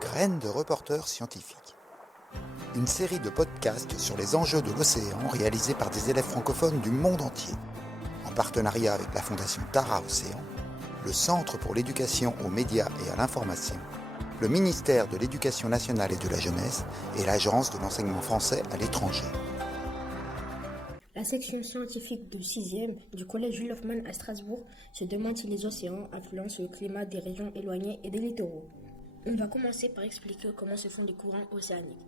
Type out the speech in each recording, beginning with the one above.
Graines de reporters scientifiques. Une série de podcasts sur les enjeux de l'océan réalisés par des élèves francophones du monde entier. En partenariat avec la Fondation Tara Océan, le Centre pour l'éducation aux médias et à l'information, le ministère de l'Éducation nationale et de la jeunesse et l'Agence de l'enseignement français à l'étranger. La section scientifique de 6e du collège Jules Hoffmann à Strasbourg se demande si les océans influencent le climat des régions éloignées et des littoraux. On va commencer par expliquer comment se font les courants océaniques.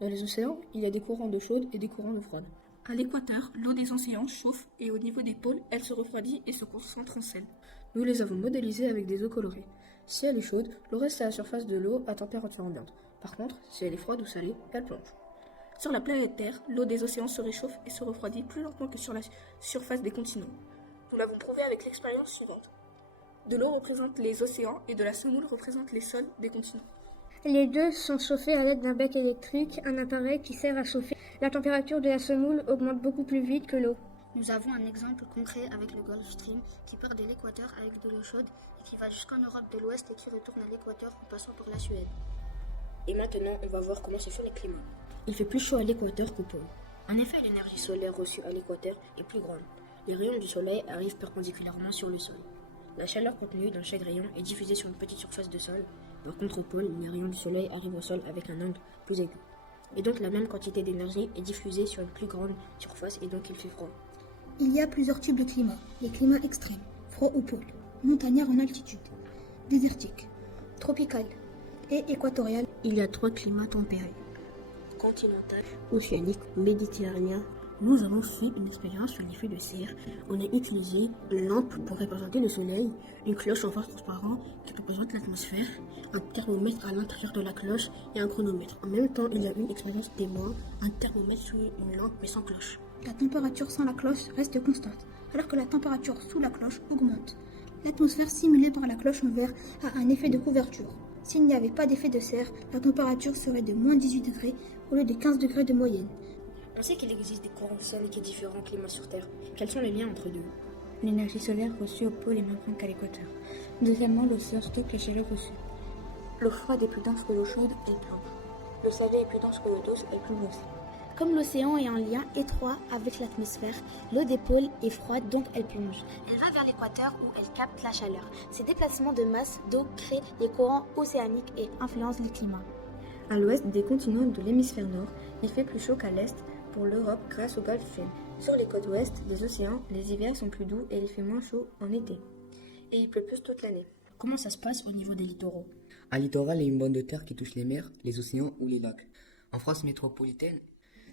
Dans les océans, il y a des courants d'eau chaude et des courants d'eau froide. À l'équateur, l'eau des océans chauffe et au niveau des pôles, elle se refroidit et se concentre en sel. Nous les avons modélisées avec des eaux colorées. Si elle est chaude, l'eau reste à la surface de l'eau à température ambiante. Par contre, si elle est froide ou salée, elle plonge. Sur la planète Terre, l'eau des océans se réchauffe et se refroidit plus lentement que sur la surface des continents. Nous l'avons prouvé avec l'expérience suivante. De l'eau représente les océans et de la semoule représente les sols des continents. Les deux sont chauffés à l'aide d'un bec électrique, un appareil qui sert à chauffer. La température de la semoule augmente beaucoup plus vite que l'eau. Nous avons un exemple concret avec le Gulf Stream qui part de l'équateur avec de l'eau chaude et qui va jusqu'en Europe de l'Ouest et qui retourne à l'équateur en passant par la Suède. Et maintenant, on va voir comment se fait le climat. Il fait plus chaud à l'équateur qu'au pôle. En effet, l'énergie solaire reçue à l'équateur est plus grande. Les rayons du soleil arrivent perpendiculairement sur le sol. La chaleur contenue dans chaque rayon est diffusée sur une petite surface de sol. Par contre, au pôle, les rayons du soleil arrivent au sol avec un angle plus aigu. Et donc, la même quantité d'énergie est diffusée sur une plus grande surface et donc il fait froid. Il y a plusieurs types de climats. Les climats extrêmes, froid au pôle, montagnard en altitude, désertique, tropical et équatorial. Il y a 3 climats tempérés. Continental, océanique, méditerranéen. Nous avons fait une expérience sur l'effet de serre. On a utilisé une lampe pour représenter le soleil, une cloche en verre transparent qui représente l'atmosphère, un thermomètre à l'intérieur de la cloche et un chronomètre. En même temps, il y a une expérience témoin, un thermomètre sous une lampe mais sans cloche. La température sans la cloche reste constante, alors que la température sous la cloche augmente. L'atmosphère simulée par la cloche en verre a un effet de couverture. S'il n'y avait pas d'effet de serre, la température serait de moins 18 degrés au lieu de 15 degrés de moyenne. On sait qu'il existe des courants océaniques et différents climats sur Terre. Quels sont les liens entre deux? L'énergie solaire reçue au pôle est moins grande qu'à l'équateur. Deuxièmement, l'océan stocke les chaleurs reçues. L'eau froide est plus dense que l'eau chaude, elle plonge. L'eau salée est plus dense que l'eau douce, elle plonge aussi. Comme l'océan est en lien étroit avec l'atmosphère, l'eau des pôles est froide donc elle plonge. Elle va vers l'équateur où elle capte la chaleur. Ces déplacements de masse d'eau créent les courants océaniques et influencent le climat. À l'ouest des continents de l'hémisphère nord, il fait plus chaud qu'à l'est pour l'Europe grâce au Gulf Stream. Sur les côtes ouest des océans, les hivers sont plus doux et il fait moins chaud en été. Et il pleut plus toute l'année. Comment ça se passe au niveau des littoraux? Un littoral est une bande de terre qui touche les mers, les océans ou les lacs. En France métropolitaine,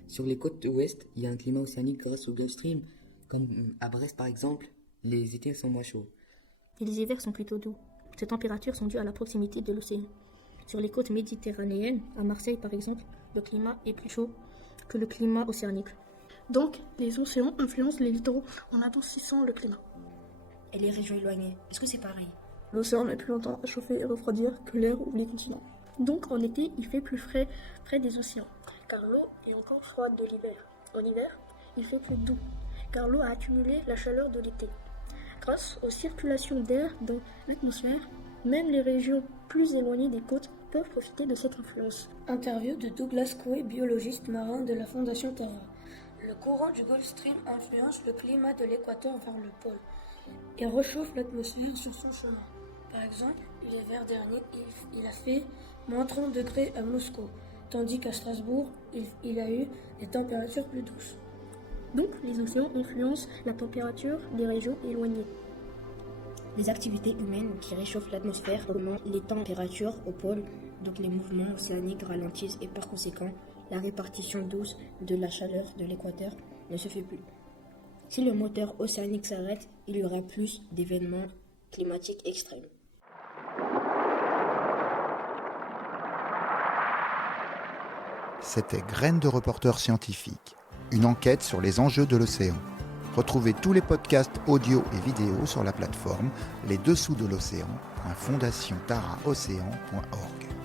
sur les côtes ouest, il y a un climat océanique grâce au Gulf Stream, comme à Brest par exemple, les étés sont moins chauds. Et les hivers sont plutôt doux. Ces températures sont dues à la proximité de l'océan. Sur les côtes méditerranéennes, à Marseille par exemple, le climat est plus chaud que le climat océanique. Donc, les océans influencent les littoraux en adoucissant le climat. Et les régions éloignées, est-ce que c'est pareil? L'océan met plus longtemps à chauffer et refroidir que l'air ou les continents. Donc, en été, il fait plus frais près des océans, car l'eau est encore froide de l'hiver. En hiver, il fait plus doux, car l'eau a accumulé la chaleur de l'été. Grâce aux circulations d'air dans l'atmosphère, même les régions plus éloignées des côtes peuvent profiter de cette influence. Interview de Douglas Coué, biologiste marin de la Fondation Tara. Le courant du Gulf Stream influence le climat de l'équateur vers le pôle et réchauffe l'atmosphère sur son chemin. Par exemple, l'hiver dernier, il a fait moins 30 degrés à Moscou, tandis qu'à Strasbourg, il a eu des températures plus douces. Donc, les océans influencent la température des régions éloignées. Les activités humaines qui réchauffent l'atmosphère augmentent les températures au pôle, donc les mouvements océaniques ralentissent et par conséquent, la répartition douce de la chaleur de l'équateur ne se fait plus. Si le moteur océanique s'arrête, il y aura plus d'événements climatiques extrêmes. C'était Graines de reporters scientifiques, une enquête sur les enjeux de l'océan. Retrouvez tous les podcasts audio et vidéo sur la plateforme lesdessous de l'océan.fondationtaraocéan.org.